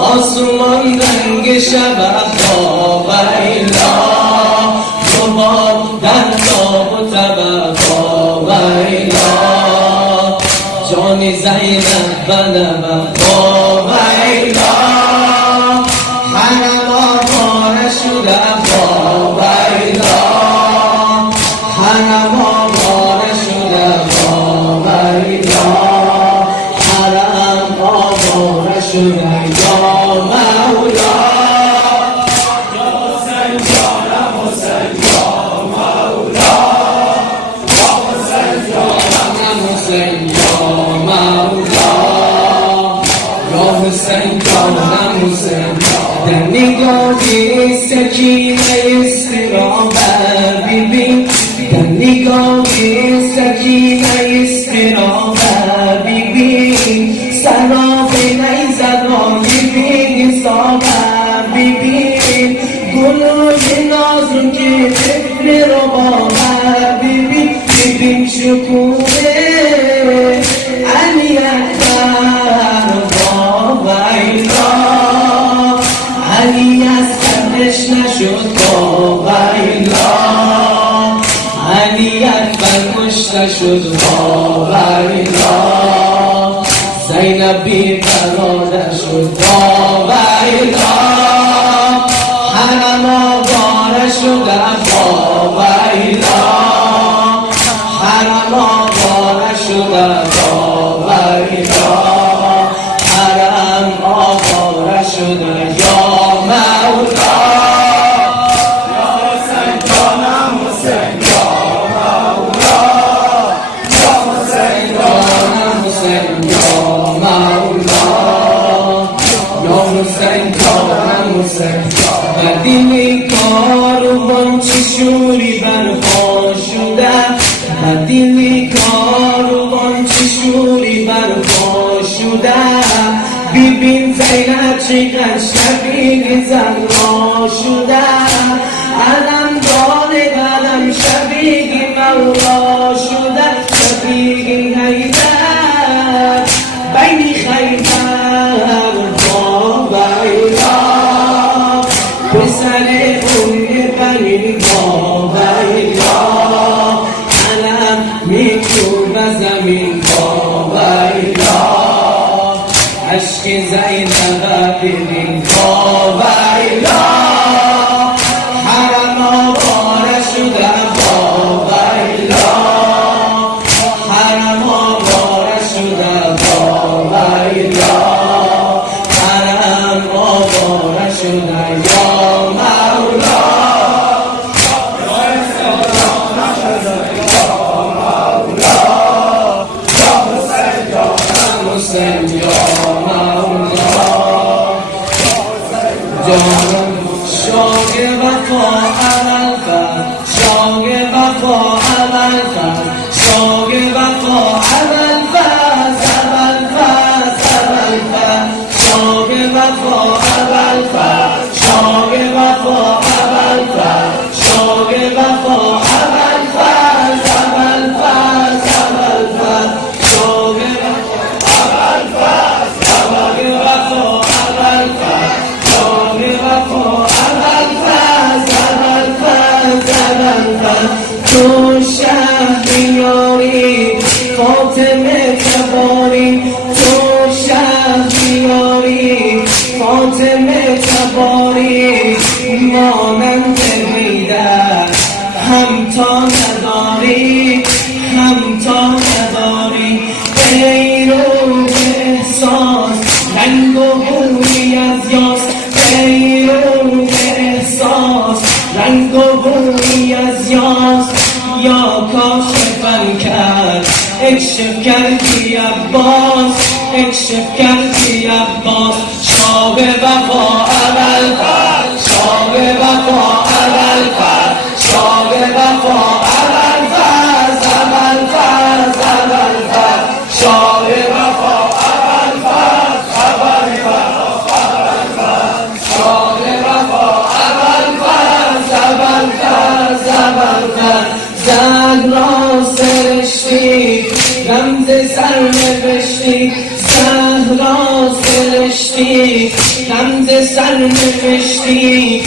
آسمان رنگ شب ویلا دوبار در تاب و تب ویلا جان زینب بنم ویلا حرم آواره شده ویلا حرم آواره شده ویلا حرم آواره شده یا مولا یا حسین جانم حسین یا مولا یا حسین جانم حسین یا مولا یا حسین جانم حسین در نگاهی سکینه استرابه ببین در نگاهی سکینه استرابه ببین سراب نیزد را ببین سابه ببین گلوی نازم که طفل رو بابه ببین ببین شکوه علی اکبر ویلا علی از قدش نشد ویلا علی اکبر کشته شد ویلا زینب بی برادر شد ویلا حرم آواره شده ویلا حرم آواره شده ویلا حرم آواره شده یا مولا یا حسین جانم حسین یا مولا یا حسین جانم حسین یا مولا یا حسین جانم حسین و دل کاروان چه شوری برپا شده و دل کاروان چه شوری برپا شده ببین زینب چقدر شبیه زهرا شده علمدار قدم شبیه مولا شده شبیه حیدر بین خیبر با ویلا پسر بنی با ویلا علم میکوب زمین با ویلا عشق زینب ببین با ویلا حرم آواره شده با ویلا حرم آواره شده با ویلا حرم آواره شده یا مولا حسین یا مولا جانم شاق وفا عمل کرد شاق وفا عمل کرد شاق وفا عمل کرد عمل کرد عمل کرد شاق وفا عمل کرد شاق وفا عمل کرد شاق وفا عمل کرد عمل کرد عمل کرد شاق تو شهریاری فاطمه تباری تو شهریاری فاطمه تباری مانند حیدر همتا نداری همتا نداری غیر و احساس رنگ و بوی از یاس غیر و احساس رنگ و بوی از یاس یا کاشفن کرد اکشف کردی عباس اکشف کردی عباس شاق وفا عمل کرد شاق وفا عمل کرد شاق وفا عمل کرد عمل کرد عمل کرد شاق وفا عمل کرد عمل کرد شاق وفا عمل کرد عمل کرد عمل کرد زهرا سرشتی رمز سر نوشتی نوشتی رمز سر نوشتی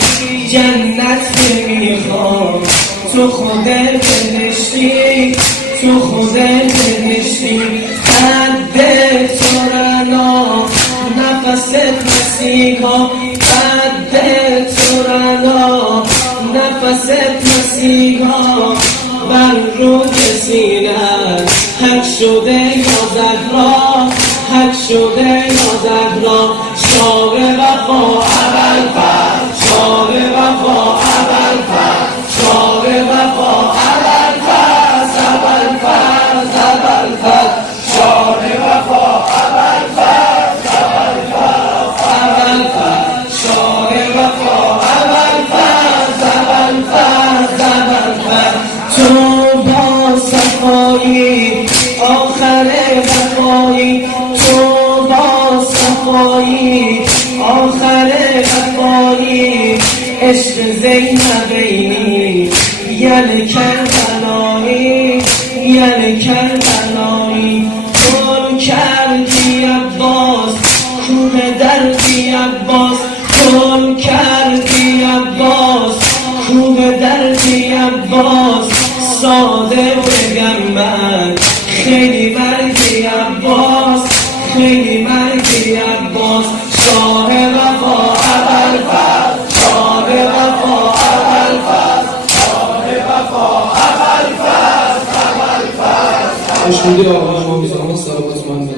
جنت میخوام تو خود بهشتی تو خود بهشتی قد تو رنا نفست مسیحا قد تو رنا نفست مسیحا بر رو سینت حق شده یا زهرا حق شده یا زهرا شاه وفا ابوالفضل شاه وفا ابوالفضل شاه وفا ابوالفضل ابوالفضل ابوالفضل شاه وفا ابوالفضل ابوالفضل شاه وفا ابوالفضل ابوالفضل ابوالفضل تو با صفایی آخر وفایی تو با صفایی آخر وفایی عشق زینبینی یل کربلایی یل کربلایی گل کردی عباس کوه دردی عباس گل کردی عباس کوه دردی عباس ساده بگم من خیلی مردی عباس خیلی مردی عباس شاه وفا ابوالفضل شاه وفا ابوالفضل شاه وفا ابوالفضل ابوالفضل خوشنودی آقای ما میزان سلامت من